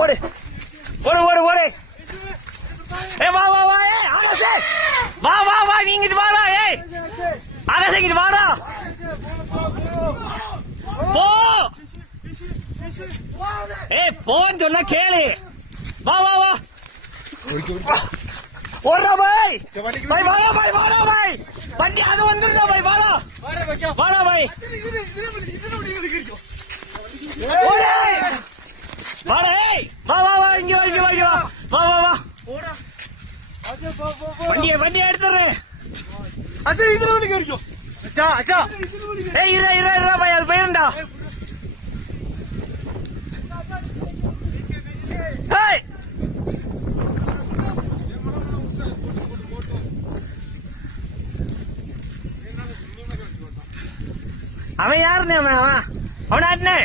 ஓடு ஓடு ஓடு ஓடு. ஏ வா வா வா. ஏ ஆகாஷே வா வா வா. நீ இங்கிட்டு வாடா. ஏய் ஆகாஷ் இங்கிட்டு வாடா. போ. ஏய் போன்னு சொன்னா கேளு. வா வா வா. ஓடுறா பாய். பாய் வாடா பாய். வாடா பாய். வண்டி அது வந்துடுறா பாய். வாடா வாடா பாய். ஓடு வாடா. ஏய் வா வா வா. இங்க வா இங்க வா இங்க வா. வா வா வா. வண்டியை எடுத்துறேன். அச்சா அச்சா. ஏய் இரா இரா இரா பாய். அது போயிருண்டா. ஏய் அவன் யாருன்னு அவன் அவன் அவனாட்டுனே.